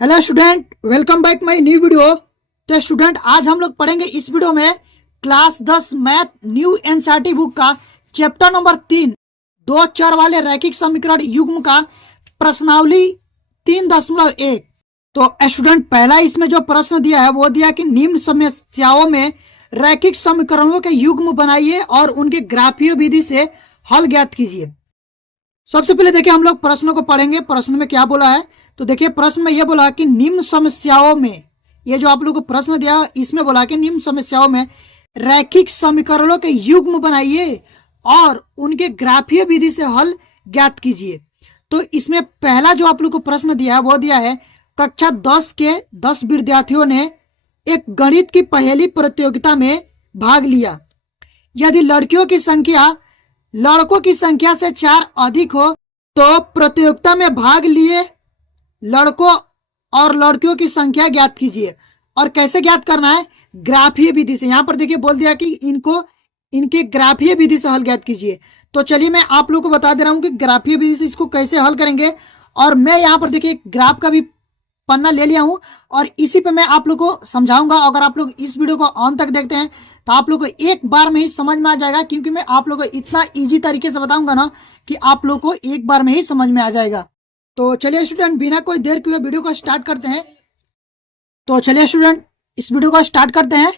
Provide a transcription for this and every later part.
Hello student, welcome back my new video. तो student, आज हम लोग पढ़ेंगे इस वीडियो में class 10 math new NCERT book का चैप्टर नंबर 3 दो चर वाले रैखिक समीकरण युग्म का प्रश्नावली 3.1। तो स्टूडेंट, पहला इसमें जो प्रश्न दिया है वो दिया कि निम्न समस्याओं में रैखिक समीकरणों के युग्म बनाइए और उनके ग्राफीय विधि से हल ज्ञात कीजिए। सबसे पहले देखिए, हम लोग प्रश्नों को पढ़ेंगे। प्रश्न में क्या बोला है, तो देखिए प्रश्न में यह बोला कि निम्न समस्याओं में, ये जो आप लोगों को प्रश्न दिया इसमें बोला कि निम्न समस्याओं में रैखिक समीकरणों के युग्म बनाइए और उनके ग्राफीय विधि से हल ज्ञात कीजिए। तो इसमें पहला जो आप लोग को प्रश्न दिया है वो दिया है, कक्षा 10 के 10 विद्यार्थियों ने एक गणित की पहेली प्रतियोगिता में भाग लिया। यदि लड़कों की संख्या से 4 अधिक हो तो प्रतियोगिता में भाग लिए लड़कों और लड़कियों की संख्या ज्ञात कीजिए। और कैसे ज्ञात करना है, ग्राफीय विधि से। यहां पर देखिए बोल दिया कि इनके ग्राफीय विधि से हल ज्ञात कीजिए। तो चलिए मैं आप लोगों को बता दे रहा हूं कि ग्राफीय विधि से इसको कैसे हल करेंगे। और मैं यहां पर देखिए ग्राफ का भी पन्ना ले लिया हूं और इसी पे मैं आप लोग को समझाऊंगा। अगर आप लोग इस वीडियो को अंत तक देखते हैं तो आप लोग को एक बार में ही समझ में आ जाएगा, क्योंकि मैं आप लोग को इतना इजी तरीके से बताऊंगा ना कि आप लोग को एक बार में ही समझ में आ जाएगा। तो चलिए स्टूडेंट, बिना कोई देर किए वीडियो को स्टार्ट करते हैं। तो चलिए स्टूडेंट, इस वीडियो को स्टार्ट करते हैं।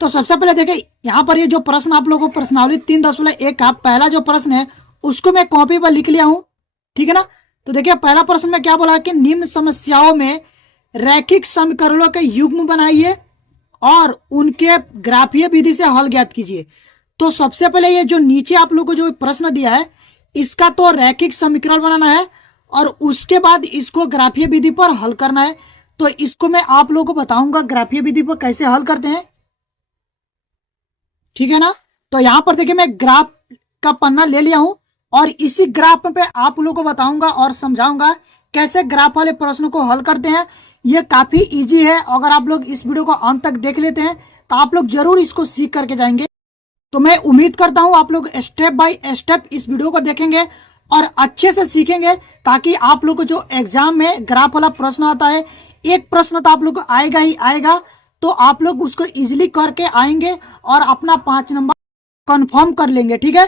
तो सबसे पहले देखिए यहाँ पर ये जो प्रश्न आप लोगों को प्रश्नावली 3.1 का पहला जो प्रश्न है उसको मैं कॉपी पर लिख लिया हूं, ठीक है ना। तो देखिए पहला प्रश्न में क्या बोला कि निम्न समस्याओं में रैखिक समीकरणों के युग्म बनाइए और उनके ग्राफीय विधि से हल ज्ञात कीजिए। तो सबसे पहले ये जो नीचे आप लोग को जो प्रश्न दिया है इसका तो रैखिक समीकरण बनाना है और उसके बाद इसको ग्राफीय विधि पर हल करना है। तो इसको मैं आप लोगों को बताऊंगा ग्राफीय विधि पर कैसे हल करते हैं, ठीक है ना। तो यहां पर देखिए मैं ग्राफ का पन्ना ले लिया हूं और इसी ग्राफ पे आप लोगों को बताऊंगा और समझाऊंगा कैसे ग्राफ वाले प्रश्नों को हल करते हैं। ये काफी इजी है। अगर आप लोग इस वीडियो को अंत तक देख लेते हैं तो आप लोग जरूर इसको सीख करके जाएंगे। तो मैं उम्मीद करता हूं आप लोग स्टेप बाय स्टेप इस वीडियो को देखेंगे और अच्छे से सीखेंगे, ताकि आप लोग को जो एग्जाम में ग्राफ वाला प्रश्न आता है, एक प्रश्न तो आप लोग को आएगा ही आएगा, तो आप लोग उसको इजीली करके आएंगे और अपना 5 नंबर कंफर्म कर लेंगे, ठीक है।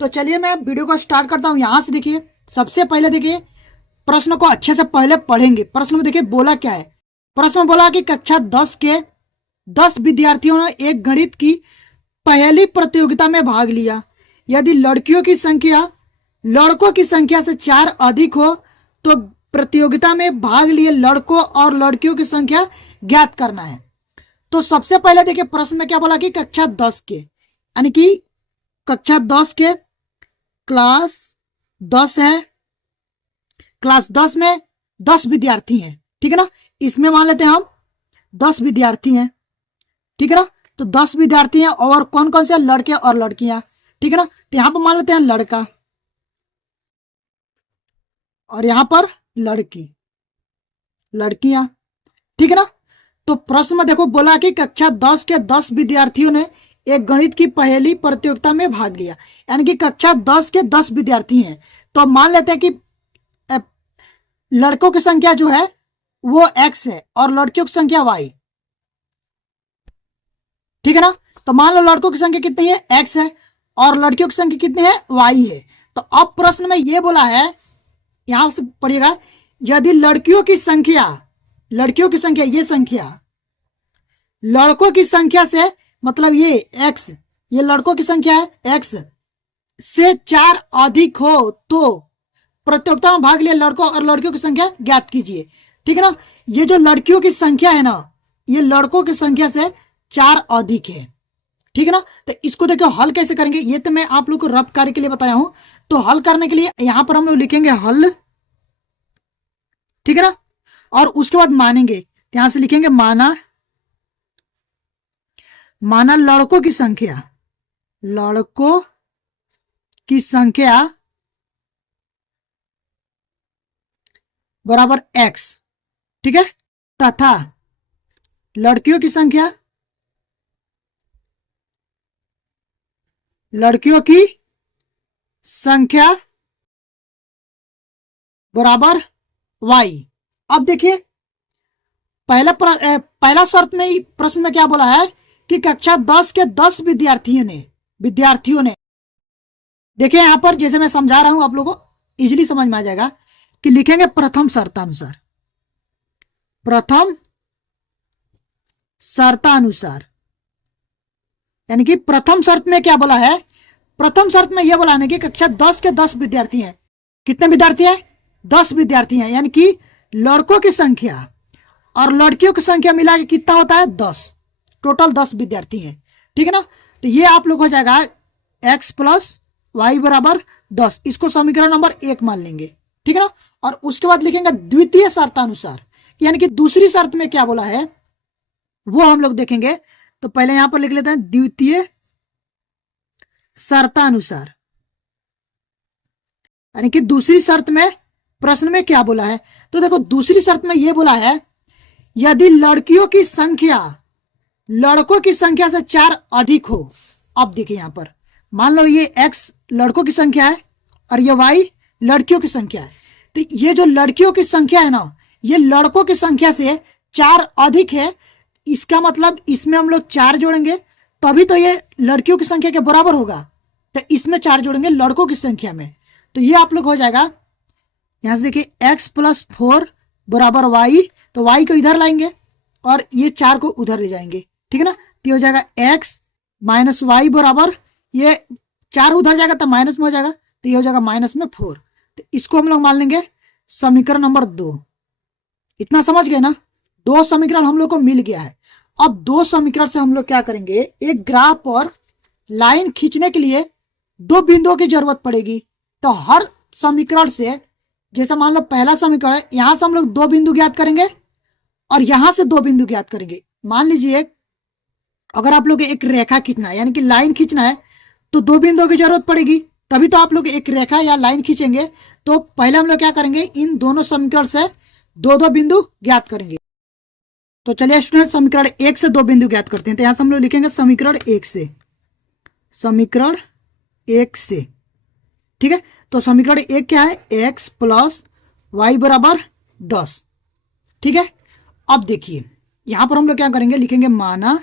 तो चलिए मैं वीडियो को स्टार्ट करता हूं। यहां से देखिए सबसे पहले देखिए प्रश्न को अच्छे से पहले पढ़ेंगे। प्रश्न में देखिए बोला क्या है, प्रश्न बोला कि कक्षा 10 के 10 विद्यार्थियों ने एक गणित की पहेली प्रतियोगिता में भाग लिया। यदि लड़कों की संख्या से 4 अधिक हो तो प्रतियोगिता में भाग लिए लड़कों और लड़कियों की संख्या ज्ञात करना है। तो सबसे पहले देखिए प्रश्न में क्या बोला कि कक्षा 10 के, यानी कि कक्षा 10 के क्लास 10 है, क्लास 10 में 10 विद्यार्थी हैं, ठीक है ना। इसमें मान लेते हैं हम 10 विद्यार्थी हैं, ठीक है ना। तो 10 विद्यार्थी हैं और कौन कौन से लड़के और लड़कियां, ठीक है ना। तो यहां पर मान लेते हैं लड़का और यहां पर लड़कियां, ठीक है ना। तो प्रश्न में देखो बोला कि कक्षा 10 के 10 विद्यार्थियों ने एक गणित की पहेली प्रतियोगिता में भाग लिया, यानी कि कक्षा 10 के 10 विद्यार्थी हैं। तो मान लेते हैं कि लड़कों की संख्या जो है वो x है और लड़कियों की संख्या y, ठीक है ना। तो मान लो लड़कों की संख्या कितनी है, x है, और लड़कियों की संख्या कितनी है, y है। तो अब प्रश्न में ये बोला है, यहां से पढ़िएगा, यदि लड़कियों की संख्या ये संख्या लड़कों की संख्या से, मतलब ये x, ये लड़कों की संख्या है x से 4 अधिक हो तो प्रतियोगिता में भाग लिए लड़कों और लड़कियों की संख्या ज्ञात कीजिए, ठीक है ना। ये जो लड़कियों की संख्या है ना, ये लड़कों की संख्या से 4 अधिक है, ठीक है ना। तो इसको देखो हल कैसे करेंगे, ये तो मैं आप लोग को रफ कार्य के लिए बताया हूं। तो हल करने के लिए यहां पर हम लोग लिखेंगे हल, ठीक है ना, और उसके बाद मानेंगे। यहां से लिखेंगे माना लड़कों की संख्या बराबर x, ठीक है, तथा लड़कियों की संख्या बराबर y। अब देखिए पहला शर्त में ही प्रश्न में क्या बोला है कि कक्षा 10 के 10 विद्यार्थियों ने देखिए यहां पर जैसे मैं समझा रहा हूं आप लोगों को इजीली समझ में आ जाएगा कि लिखेंगे प्रथम शर्तानुसार यानी कि प्रथम शर्त में क्या बोला है, प्रथम शर्त में यह बोला है कि कक्षा 10 के 10 विद्यार्थी हैं। कितने विद्यार्थी हैं? 10 विद्यार्थी हैं, यानी कि लड़कों की संख्या और लड़कियों की संख्या मिला के कितना होता है? 10। टोटल 10 विद्यार्थी हैं, ठीक है ना। तो ये आप लोग हो जाएगा x प्लस वाई बराबर 10, इसको समीकरण नंबर 1 मान लेंगे, ठीक है ना। और उसके बाद लिखेंगे द्वितीय शर्तानुसार, यानी कि दूसरी शर्त में क्या बोला है वो हम लोग देखेंगे। तो पहले यहां पर लिख लेते हैं द्वितीय शर्तानुसार, यानी कि दूसरी शर्त में प्रश्न में क्या बोला है। तो देखो दूसरी शर्त में यह बोला है यदि लड़कियों की संख्या लड़कों की संख्या से 4 अधिक हो। अब देखिए यहां पर मान लो ये x लड़कों की संख्या है और ये y लड़कियों की संख्या है। तो ये जो लड़कियों की संख्या है ना, ये लड़कों की संख्या से 4 अधिक है। इसका मतलब इसमें हम लोग 4 जोड़ेंगे तभी तो ये लड़कियों की संख्या के बराबर होगा। तो इसमें 4 जोड़ेंगे लड़कों की संख्या में, तो ये आप लोग हो जाएगा यहां से देखिए x प्लस 4 बराबर y। तो y को इधर लाएंगे और ये 4 को उधर ले जाएंगे, ठीक है ना। तो हो जाएगा x माइनस वाई बराबर, ये 4 उधर जाएगा तो माइनस में हो जाएगा, तो ये हो जाएगा माइनस में 4। तो इसको हम लोग मान लेंगे समीकरण नंबर 2। इतना समझ गए ना। 2 समीकरण हम लोग को मिल गया है। अब 2 समीकरण से हम लोग क्या करेंगे, एक ग्राफ पर लाइन खींचने के लिए 2 बिंदुओं की जरूरत पड़ेगी। तो हर समीकरण से जैसा मान लो पहला समीकरण है, यहां से हम लोग 2 बिंदु ज्ञात करेंगे और यहां से 2 बिंदु ज्ञात करेंगे। मान लीजिए अगर आप लोग एक रेखा खींचना है यानी कि लाइन खींचना है तो 2 बिंदुओं की जरूरत पड़ेगी, तभी तो आप लोग एक रेखा या लाइन खींचेंगे। तो पहले हम लोग क्या करेंगे, इन दोनों समीकरण से 2 बिंदु ज्ञात करेंगे। तो चलिए स्टूडेंट समीकरण 1 से 2 बिंदु ज्ञात करते हैं। तो यहां से हम लोग लिखेंगे समीकरण 1 से, ठीक है। तो समीकरण 1 क्या है, x प्लस वाई बराबर 10, ठीक है। अब देखिए यहां पर हम लोग क्या करेंगे, लिखेंगे माना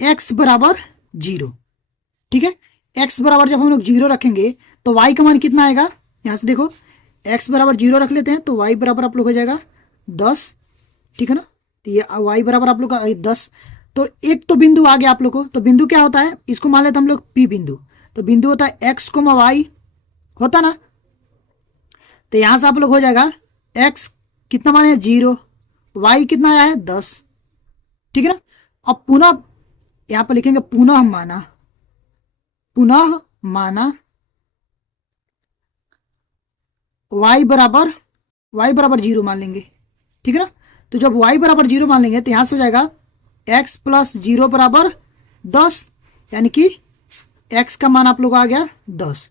x बराबर 0, ठीक है। x बराबर जब हम लोग 0 रखेंगे तो y का मान कितना आएगा, यहां से देखो x बराबर 0 रख लेते हैं तो y बराबर आप लोग हो जाएगा 10, ठीक है ना। तो ये y बराबर आप लोग का 10। तो एक तो बिंदु आ गया आप लोग को। तो बिंदु क्या होता है, इसको मान लेते हैं हम लोग P बिंदु। तो बिंदु होता है x, y होता ना। तो यहां से आप लोग हो जाएगा x कितना माने 0, y कितना आया है 10, ठीक है ना। अब पुनः यहां पर लिखेंगे पुनः माना y बराबर 0 मान लेंगे, ठीक है ना। तो जब y बराबर 0 मान लेंगे तो यहां से हो जाएगा x प्लस 0 बराबर 10, यानी कि x का मान आप लोग आ गया 10।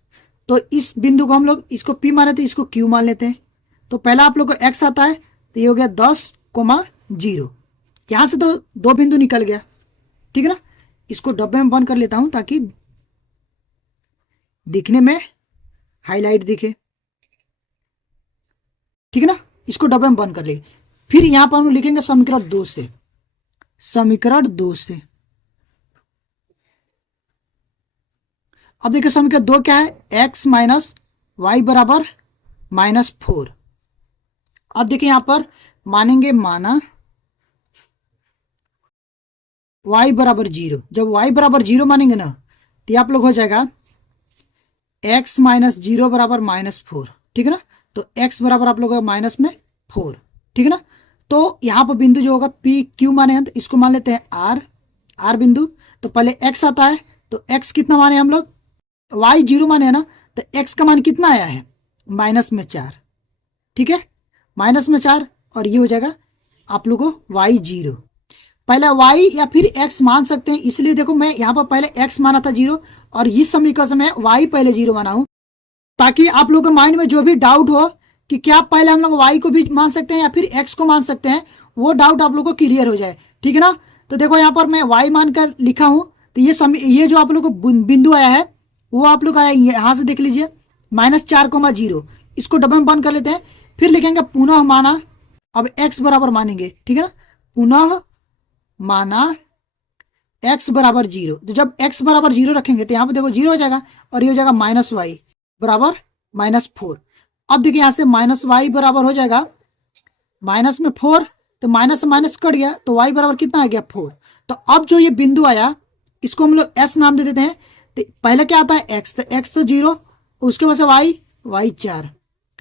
तो इस बिंदु को हम लोग इसको P माने थे, इसको Q मान लेते हैं। तो पहला आप लोग को x आता है तो ये हो गया 10,0। यहां से तो 2 बिंदु निकल गया, ठीक है ना। इसको डब्बे में बंद कर लेता हूं ताकि दिखने में हाईलाइट दिखे, ठीक है ना। इसको डब्बे में बंद कर ले। फिर यहां पर हम लिखेंगे समीकरण 2 से। अब देखिए समीकरण 2 क्या है, x माइनस वाई बराबर -4। अब देखिए यहां पर मानेंगे माना y बराबर 0। जब y बराबर 0 मानेंगे ना तो आप लोग हो जाएगा x माइनस 0 बराबर -4, ठीक है ना। तो x बराबर आप लोग माइनस में 4, ठीक है ना। तो यहाँ पर बिंदु जो होगा P Q माने हैं तो इसको मान लेते हैं R बिंदु। तो पहले x आता है तो x कितना माने हम लोग, y 0 माने है ना, तो x का मान कितना आया है -4, ठीक है, -4। और ये हो जाएगा आप लोग को y 0। पहले y या फिर x मान सकते हैं, इसलिए देखो मैं यहाँ पर पहले x माना था 0 और इस समीकरण से मैं y पहले 0 माना हूं, ताकि आप लोगों के माइंड में जो भी डाउट हो कि क्या पहले हम लोग y को भी मान सकते हैं या फिर x को मान सकते हैं, वो डाउट आप लोग को क्लियर हो जाए, ठीक है ना। तो देखो यहाँ पर मैं y मानकर लिखा हूं। तो ये जो आप लोग को बिंदु आया है वो आप लोग आया यहाँ से देख लीजिए -4,0। इसको डबल में बंद कर लेते हैं। फिर लिखेंगे पुनः माना, अब x बराबर मानेंगे, ठीक है ना, पुनः माना x बराबर 0। तो जब x बराबर 0 रखेंगे तो यहाँ पे देखो 0 हो जाएगा और ये हो जाएगा -y बराबर -4। अब देखिए यहाँ से -y बराबर हो जाएगा माइनस में 4, तो माइनस से माइनस कट गया तो y बराबर कितना आ गया 4। तो अब जो ये बिंदु आया इसको हम लोग s नाम दे देते हैं। तो पहले क्या आता है x, तो x तो 0, उसके बाद से y 4,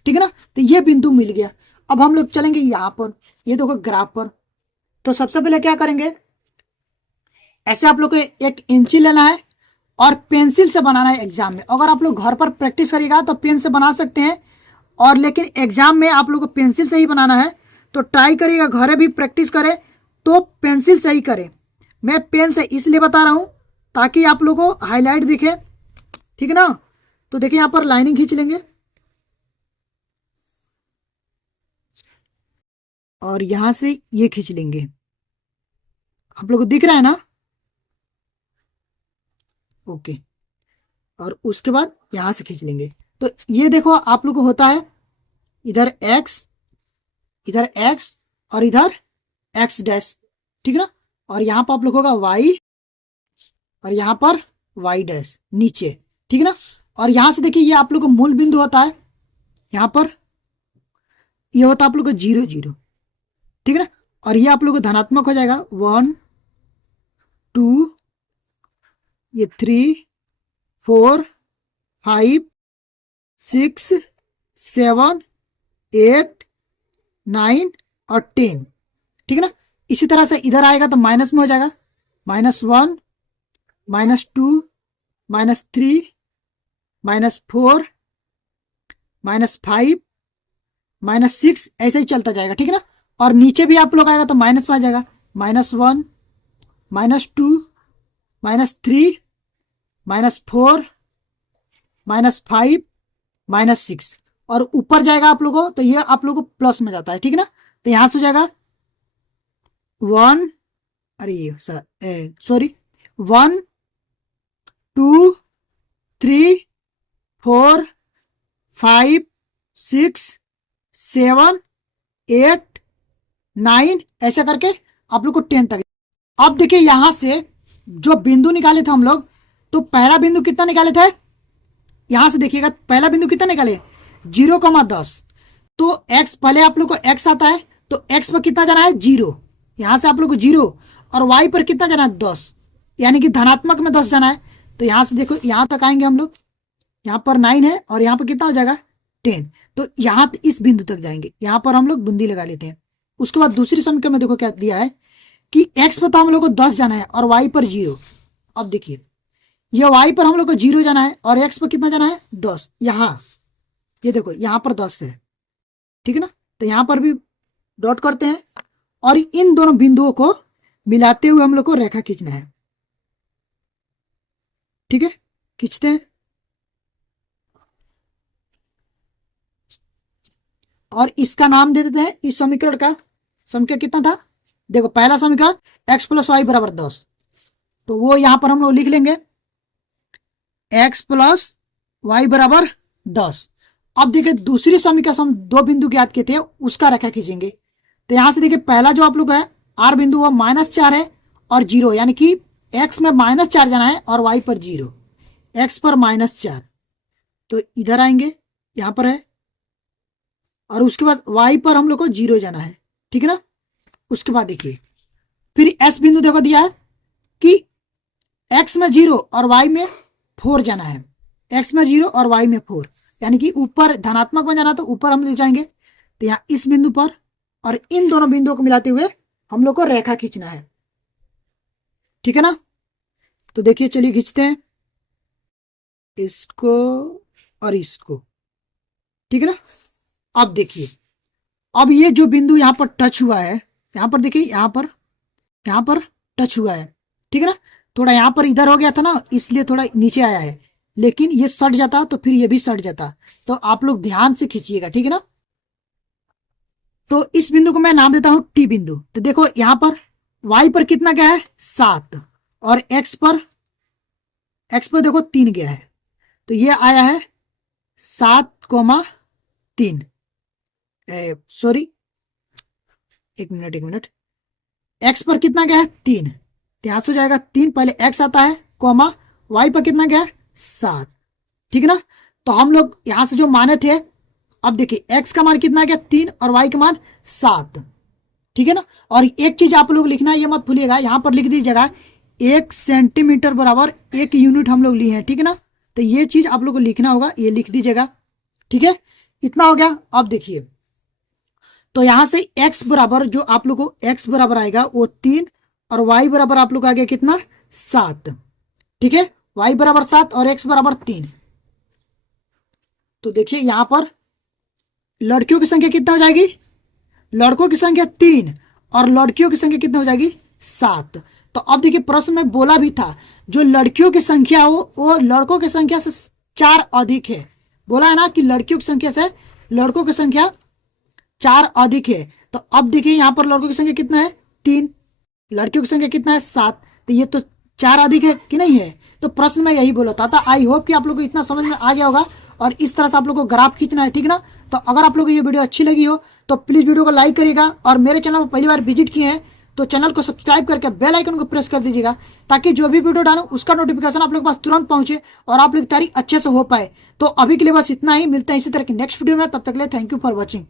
ठीक है ना। तो ये बिंदु मिल गया। अब हम लोग चलेंगे यहाँ पर, ये देखो ग्राफ पर। तो सबसे पहले क्या करेंगे, ऐसे आप लोग को एक इंची लेना है और पेंसिल से बनाना है एग्जाम में। अगर आप लोग घर पर प्रैक्टिस करिएगा तो पेन से बना सकते हैं, और लेकिन एग्जाम में आप लोग को पेंसिल से ही बनाना है। तो ट्राई करिएगा, घर भी प्रैक्टिस करें तो पेंसिल से ही करें। मैं पेन से इसलिए बता रहा हूं ताकि आप लोगों को हाईलाइट दिखे, ठीक है ना। तो देखिए यहां पर लाइनिंग खींच लेंगे और यहां से ये खींच लेंगे, आप लोगों को दिख रहा है ना, ओके। और उसके बाद यहां से खींच लेंगे। तो ये देखो आप लोग को होता है इधर x, इधर x और इधर x डैश, ठीक है ना। और यहां पर आप लोग होगा y और यहां पर y डैश नीचे, ठीक है ना। और यहां से देखिए ये आप लोग को मूल बिंदु होता है, यहां पर ये होता है आप लोग को 0 0, ठीक है ना। और ये आप लोग को धनात्मक हो जाएगा 1 2, ये 3 4 5 6 7 8 9 और 10, ठीक है ना। इसी तरह से इधर आएगा तो माइनस में हो जाएगा -1 -2 -3 -4 -5 -6, ऐसे ही चलता जाएगा, ठीक है ना। और नीचे भी आप लोग आएगा तो माइनस में आ जाएगा -1 -2 -3 -4 -5 -6, और ऊपर जाएगा आप लोगों तो ये आप लोगों को प्लस में जाता है, ठीक है ना। तो यहां से हो जाएगा 1, अरे सॉरी 1 2 3 4 5 6 7 8 9, ऐसा करके आप लोग को 10 तक। अब देखिए यहां से जो बिंदु निकाले थे हम लोग, तो पहला बिंदु कितना निकाले थे, यहां से देखिएगा पहला बिंदु कितना निकाले 0,10। तो x, पहले आप लोग को x आता है तो x पर कितना जाना है 0, यहां से आप लोग को 0, और y पर कितना जाना है 10, यानी कि धनात्मक में 10 जाना है। तो यहां से देखो यहां तक आएंगे हम लोग, यहां पर 9 है और यहां पर कितना हो जाएगा 10। तो यहां इस बिंदु तक जाएंगे, यहां पर हम लोग बूंदी लगा लेते हैं। उसके बाद दूसरी समीकरण में देखो क्या दिया है कि x पर तो हम लोग को 10 जाना है और y पर 0। अब देखिए ये y पर हम लोग को 0 जाना है और x पर कितना जाना है 10। यहां ये देखो यहां पर 10 है, ठीक है ना। तो यहां पर भी डॉट करते हैं और इन दोनों बिंदुओं को मिलाते हुए हम लोग को रेखा खींचना है, ठीक है। खींचते हैं और इसका नाम दे देते हैं, इस समीकरण का समीकरण कितना था, देखो पहला समीकरण x + y = 10, तो वो यहां पर हम लोग लिख लेंगे x + y = 10। अब देखिए दूसरी समीकरण हम दो बिंदु ज्ञात किए थे उसका रेखा खींचेंगे। तो यहां से देखिए पहला जो आप लोग है r बिंदु वो -4 है और 0, यानी कि x में -4 जाना है और y पर 0, x पर -4। तो इधर आएंगे, यहां पर है, और उसके बाद y पर हम लोग को 0 जाना है, ठीक है ना। उसके बाद देखिए फिर s बिंदु देखो दिया है कि x में 0 और y में 4 जाना है, x में 0 और y में 4, यानी कि ऊपर धनात्मक में जाना तो ऊपर हम ले जाएंगे। तो यहाँ इस बिंदु पर और इन दोनों बिंदुओं को मिलाते हुए हम लोग को रेखा खींचना है, ठीक है ना। तो देखिए चलिए खींचते हैं इसको और इसको, ठीक है ना। अब देखिए अब ये जो बिंदु यहाँ पर टच हुआ है, यहाँ पर देखिए यहाँ पर टच हुआ है, ठीक है ना। थोड़ा यहाँ पर इधर हो गया था ना इसलिए थोड़ा नीचे आया है, लेकिन ये सट जाता तो फिर ये भी सट जाता। तो आप लोग ध्यान से खींचिएगा, ठीक है ना। तो इस बिंदु को मैं नाम देता हूं टी बिंदु। तो देखो यहां पर y पर कितना गया है 7 और x पर देखो 3 गया है, तो ये आया है 7,3, सॉरी, एक मिनट, एक्स पर कितना गया है 3, तो यहां से हो जाएगा 3, पहले एक्स आता है कॉमा वाई पर कितना गया है 7, ठीक है ना। तो हम लोग यहां से जो माने थे, अब देखिए एक्स का मान कितना गया 3 और वाई का मान 7, ठीक है ना। और एक चीज आप लोग लिखना, ये मत भूलिएगा, यहां पर लिख दीजिएगा 1 सेंटीमीटर बराबर 1 यूनिट हम लोग लिए हैं, ठीक है ना। तो ये चीज आप लोग को लिखना होगा, ये लिख दीजिएगा, ठीक है। इतना हो गया। अब देखिए, तो यहां से x बराबर जो आप लोग को x बराबर आएगा वो 3 और y बराबर आप लोग आ गया कितना 7, ठीक है। y बराबर 7 और x बराबर 3। तो देखिए यहां पर लड़कियों की संख्या कितना हो जाएगी, लड़कों की संख्या 3 और लड़कियों की संख्या कितना हो जाएगी 7। तो अब देखिए प्रश्न में बोला भी था जो लड़कियों की संख्या हो वो लड़कों की संख्या से 4 अधिक है, बोला है ना कि लड़कियों की संख्या से लड़कों की संख्या 4 अधिक है। तो अब देखिए यहां पर लड़कों की संख्या कितना है 3, लड़कियों की संख्या कितना है 7, तो ये तो 4 अधिक है कि नहीं है। तो प्रश्न में यही बोला था। आई होप कि आप लोग को इतना समझ में आ गया होगा और इस तरह से आप लोग को ग्राफ खींचना है, ठीक ना। तो अगर आप लोग को ये वीडियो अच्छी लगी हो तो प्लीज वीडियो को लाइक करिएगा और मेरे चैनल पर पहली बार विजिट किए हैं तो चैनल को सब्सक्राइब करके बेल आइकन को प्रेस कर दीजिएगा ताकि जो भी वीडियो डालूं उसका नोटिफिकेशन आप लोग के पास तुरंत पहुंचे और आप लोग की तैयारी अच्छे से हो पाए। तो अभी के लिए बस इतना ही, मिलते हैं इसी तरह की नेक्स्ट वीडियो में, तब तक के लिए थैंक यू फॉर वॉचिंग।